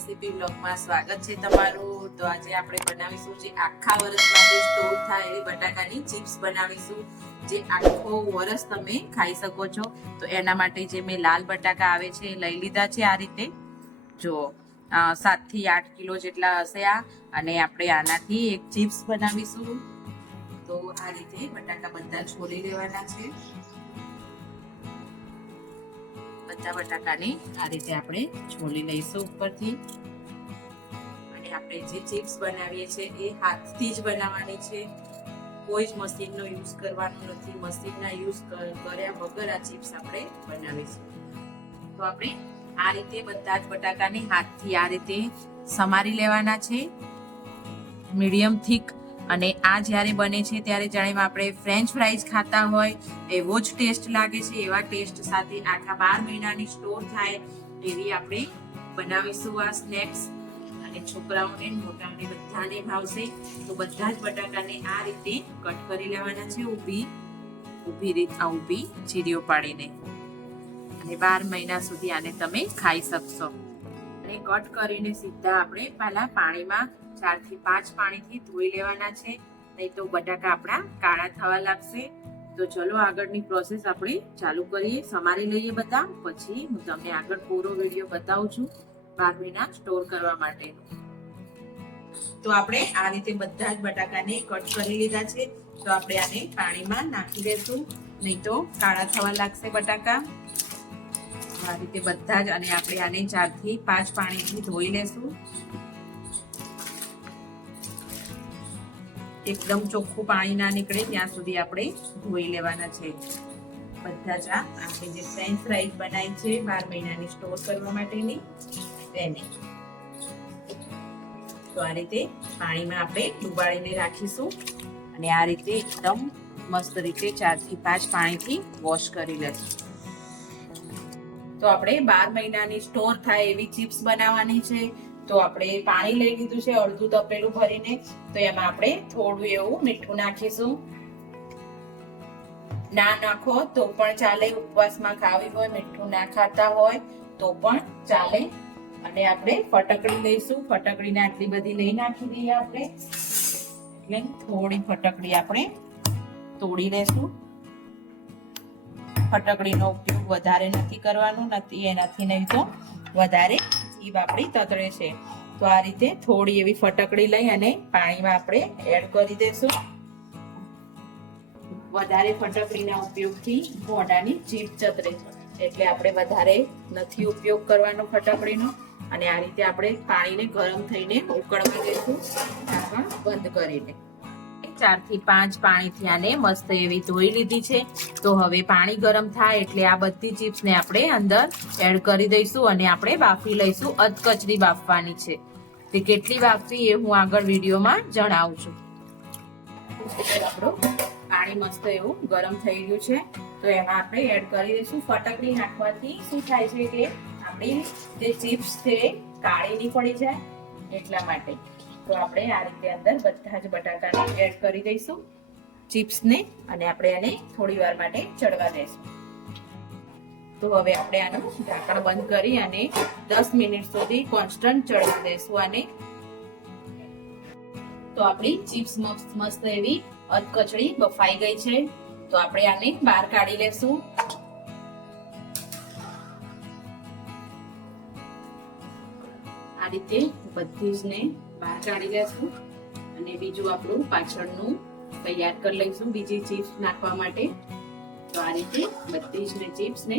Recipe બ્લોગમાં સ્વાગત છે તમારું। તો આજે આપણે બનાવીશું જે આખા વર્ષ માટે સ્ટોર થાય એવી બટાકાની ચિપ્સ બનાવીશું, જે આખો વર્ષ તમે ખાઈ શકો છો। તો એના માટે જે મેં લાલ બટાકા આવે છે લઈ લીધા છે આ રીતે, જો 7 થી 8 કિલો જેટલા હશે આ, અને આપણે આનાથી એક ચિપ્સ બનાવીશું। તો આ રીતે બટાકા બધા છોલી લેવાના છે। બધા બટાકાને આ રીતે આપણે છોલી લઈશું ઉપરથી, અને આપણે જે ચિપ્સ બનાવીએ છીએ એ હાથથી જ બનાવવાની છે, કોઈ જ મશીનનો યુઝ કરવાનો નથી। મશીનના યુઝ કર્યા વગર આ ચિપ્સ આપણે બનાવીશું। તો આપણે આ રીતે બધા જ બટાકાને હાથથી આ રીતે સમારી લેવાના છે, મીડિયમ થીક। અને આ જ્યારે બને છે ત્યારે જાણે આપણે ફ્રેન્ચ ફ્રાઈઝ ખાતા હોય એવો જ ટેસ્ટ લાગે છે। એવા ટેસ્ટ સાથે આખા 12 મહિનાની સ્ટોર થાય એવી આપણે બનાવીશું આ સ્નેક્સ, અને છોકરાઓને મોટાઓને બધાને ભાવશે। તો બધા જ બટાકાને આ રીતે કટ કરી લેવાના છે, ઊભી ચીરીઓ પાડીને, અને 12 મહિના સુધી આને તમે ખાઈ શકશો। અને કટ કરીને સીધા આપણે પહેલા પાણીમાં 4 થી 5 પાણીથી ધોઈ લેવાના છે, નહીં તો બટાકા આપણા કાળા થવા લાગશે। તો ચલો આગળની પ્રોસેસ આપણે ચાલુ કરીએ। સમારી લઈએ બધા, પછી હું તમને આગળ પૂરો વિડીયો બતાવું છું 12 મહિના સ્ટોર કરવા માટે। તો આપણે આ રીતે બધા જ બટાકાને કટ કરી લીધા છે। તો આપણે આને પાણીમાં નાખી દેશું, નહીં તો કાળા થવા લાગશે બટાકા। આ રીતે બધા જ, અને આપણે આને 4 થી 5 પાણીથી ધોઈ લેશું। એકદમ ચોખ્ખું પાણી ના નીકળે ત્યાં સુધી આપણે ધોઈ લેવાના છે બધા જ। આપણે જે ફ્રેન્ચ ફ્રાઈઝ બનાવી છે 12 મહિનાની સ્ટોર કરવા માટેની તેને, તો આ રીતે પાણીમાં આપણે ડુબાડીને રાખીશું, અને આ રીતે એકદમ મસ્ત રીતે 4 થી 5 પાણીથી વોશ કરી લેશું। તો આપણે 12 મહિનાની સ્ટોર થાય એવી ચિપ્સ બનાવવાની છે। તો આપણે પાણી લઈ લીધું છે અડધું તપેલું ભરીને, તો એમાં આપણે થોડું એવું મીઠું નાખીશું। ના નાખો તો પણ ચાલે, ઉપવાસમાં ખાવી હોય, મીઠું ના ખાતા હોય તો પણ ચાલે। અને આપણે ફટકડી લઈશું, ફટકડીને આટલી બધી લઈ નાખી દઈએ આપણે, એટલે થોડી ફટકડી આપણે તોડી લેશું। ફટકડીનો ઉપયોગ વધારે નથી કરવાનો, નથી એનાથી નહીં તો વધારે જીભ આપણી તતડે છે। તો આ રીતે થોડી એવી ફટકડી લઈ અને પાણીમાં આપણે એડ કરી દેશું। વધારે ફટકડીના ઉપયોગથી મોઢાની જીભ તતડે છે, એટલે આપણે વધારે નથી ઉપયોગ કરવાનો ફટકડીનો। અને આ રીતે આપણે પાણીને ગરમ થઈને ઉકળવા દેશું, ઢાંકણ બંધ કરીને। 4 થી 5 પાણીથી આને મસ્ત એવી ધોઈ લીધી છે। તો હવે પાણી ગરમ થાય એટલે આ બધી ચિપ્સને આપણે અંદર એડ કરી દઈશું, અને આપણે બાફી લઈશું। અધકચરી બાફવાની છે, તે કેટલી બાફવી એ હું આગળ વિડીયોમાં જણાવું છું। આપણું પાણી મસ્ત એવું ગરમ થઈ ગયું છે, તો એમાં આપણે એડ કરી દઈશું। ફટકડી નાખવાથી શું થાય છે કે આપણી જે ચિપ્સ છે કાળી નહીં પડી જાય, એટલા માટે। તો આપણે આ રીતે અંદર બધા જ બટાકાને એડ કરી દઈશું ચિપ્સને, અને આપણે એને થોડી વાર માટે ચડવા દઈશું। તો હવે આપણે આનું ઢાંકણ બંધ કરી અને 10 મિનિટ સુધી કોન્સ્ટન્ટ ચડવા દઈશું આને। તો આપણી ચિપ્સ મસ્ત એવી અધકચરી બફાઈ ગઈ છે, તો આપણે આને બહાર કાઢી લેશું। આ રીતે બધી જ ને બહાર કાઢી લેશું, અને બીજું આપણું પાછળનું તૈયાર કરી લઈશું બીજી ચિપ્સ નાખવા માટે। તો આ રીતે બધી જ ચિપ્સ ને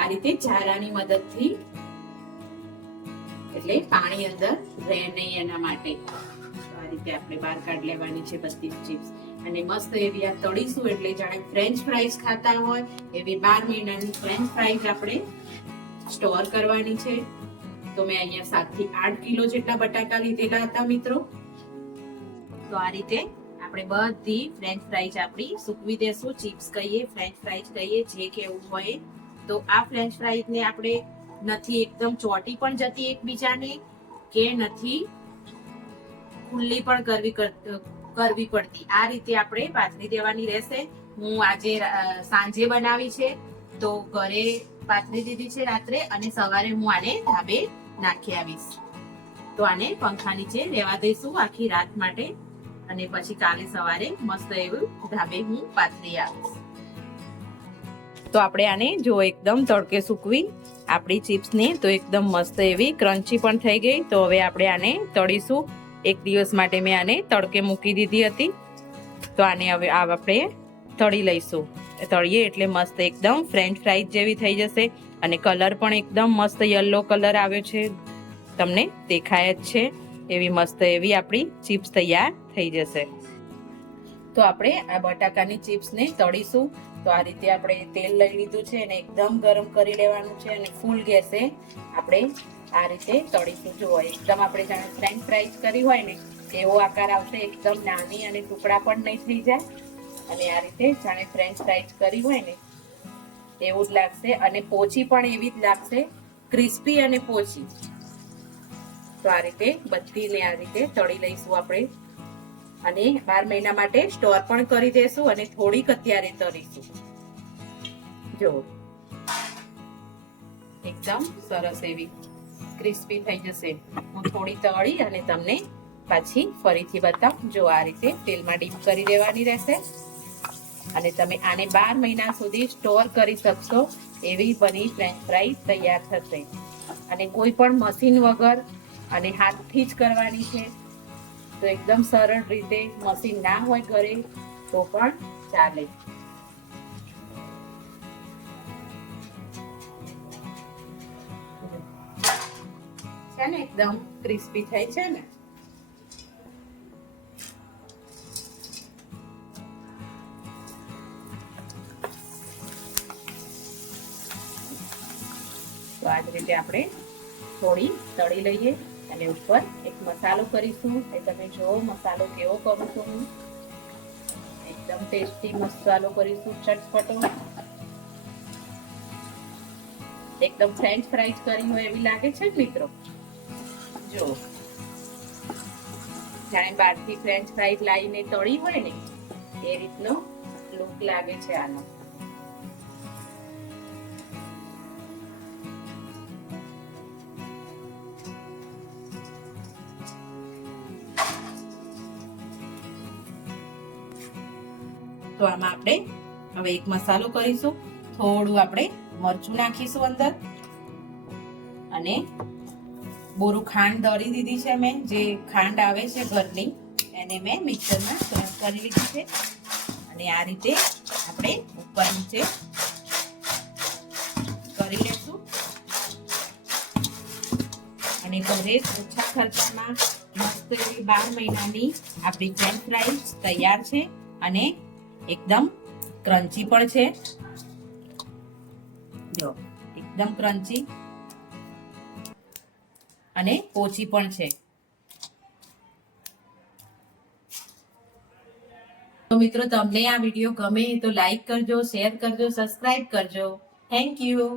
આ રીતે ઝારાની મદદથી, એટલે પાણી અંદર રહે નહીં એના માટે, તો આ રીતે આપણે બહાર કાઢી લેવાની છે બધી ચિપ્સ। અને મસ્ત એવી આ તળીશું, એટલે જાણે ફ્રેન્ચ ફ્રાઈઝ ખાતા હોય એવી 12 મહિનાની ફ્રેન્ચ ફ્રાઈઝ આપણે સ્ટોર કરવાની છે। તો મેં અહીંયા 7 થી 8 કિલો જેટલા બટાકા લીધેલા હતા મિત્રો। તો આ રીતે આપણે બધી ફ્રેન્ચ ફ્રાઈઝ આપણી સૂકવી દેશું, ચિપ્સ કહીએ, ફ્રેન્ચ ફ્રાઈઝ કહીએ, જે કેવું હોય। તો આ ફ્રેન્ચ ફ્રાઈઝ ને આપણે નથી એકદમ ચોટી પણ જતી એકબીજાને, કે નથી ખુલ્લી પણ કરવી પડતી, આ રીતે આપણે પાથરી દેવાની રહેશે। હું આજે સાંજે બનાવી છે, તો ઘરે પાથરી દીધી છે રાત્રે, અને સવારે હું આને ધાબે નાખી આવીશ। તો આને પંખા નીચે રહેવા દઈશું આખી રાત માટે, અને પછી કાલે સવારે મસ્ત એવું ધાબે હું પાથરી આવીશ. તો આપણે આને જો એકદમ તડકે સૂકવી આપણી ચિપ્સને તો એકદમ મસ્ત એવી ક્રન્ચી પણ થઈ ગઈ. તો હવે આપણે આને તળીશું. એક દિવસ માટે મેં આને તડકે મૂકી દીધી હતી. તો આને હવે આપણે તળી લઈશું. તળીએ એટલે મસ્ત એકદમ ફ્રેન્ચ ફ્રાઈઝ જેવી થઈ જશે, અને કલર પણ એકદમ મસ્ત યલો કલર આવ્યો છે, તમને દેખાય જ છે. એવી મસ્ત એવી આપણી ચિપ્સ તૈયાર થઈ જશે. તો આપણે આ બટાકાની ચિપ્સને તળીશું. તો આ રીતે આપણે તેલ લઈ લીધું છે અને એકદમ ગરમ કરી લેવાનું છે, અને ફૂલ ગેસે આપણે આ રીતે તળીશું. જુઓ એકદમ આપણે જાણે ફ્રેન્ચ ફ્રાઈઝ કરી હોય ને એવો આકાર આવશે. એકદમ નાની અને ટુકડા પણ નહીં થઈ જાય, અને આ રીતે જાણે ફ્રેન્ચ ફ્રાઈઝ કરી હોય ને એવું જ લાગશે, અને પોચી પણ એવી જ લાગશે, ક્રિસ્પી અને પોચી. તો આ રીતે બધીને આ રીતે તળી લઈશું આપણે, અને 12 મહિના માટે સ્ટોર પણ કરી દેશું, અને થોડીક અત્યારે તળીશું. જો એકદમ સરસ એવી ક્રિસ્પી થઈ જશે. હું થોડી તળી અને તમને પાછી ફરીથી બતાવું. જો આ રીતે તેલમાં ડીપ કરી દેવાની રહેશે, અને તમે આને 12 મહિના સુધી સ્ટોર કરી શકશો. એવી બની ફ્રેન્ચ ફ્રાઈઝ તૈયાર થશે, અને કોઈ પણ મશીન વગર અને હાથથી જ કરવાની છે. તો એકદમ સરળ રીતે, મશીન ના હોય ઘરે તો પણ ચાલે. છે ને એકદમ ક્રિસ્પી થઈ છે ને. તો આ જ રીતે આપણે થોડી તળી લઈએ, અને ઉપર એક મસાલો કરીશું. એ તમે જો મસાલો કેવો કરું છું હું, એકદમ ટેસ્ટી મસાલો કરીશું, ચટપટો, એકદમ ફ્રેન્ચ ફ્રાઈઝ કરી હોય એવી લાગે છે મિત્રો. જો જાણે બહારથી ફ્રેન્ચ ફ્રાઈઝ લાવીને તળી હોય ને એ રીતનો લુક લાગે છે આનો. તો આમાં આપણે હવે એક મસાલો કરીશું. થોડું આપણે મરચું નાખીશું અંદર, અને બોરું ખાંડ દળી દીધી છે મેં, જે ખાંડ આવે છે ઘરની, એને મેં મિક્સરમાં ક્રશ કરી લીધી છે. અને આ રીતે આપણે ઉપર નીચે કરી લેશું, અને ઘરે ઓછા ખર્ચામાં મસ્ત એવી 12 મહિનાની આપણી ફ્રેન્ચ ફ્રાઈઝ તૈયાર છે, અને એકદમ ક્રન્ચી પણ છે. જો એકદમ ક્રન્ચી અને પોચી પણ છે. તો મિત્રો તમને આ વિડીયો ગમે તો લાઈક કરજો, શેર કરજો, સબસ્ક્રાઇબ કરજો. Thank you.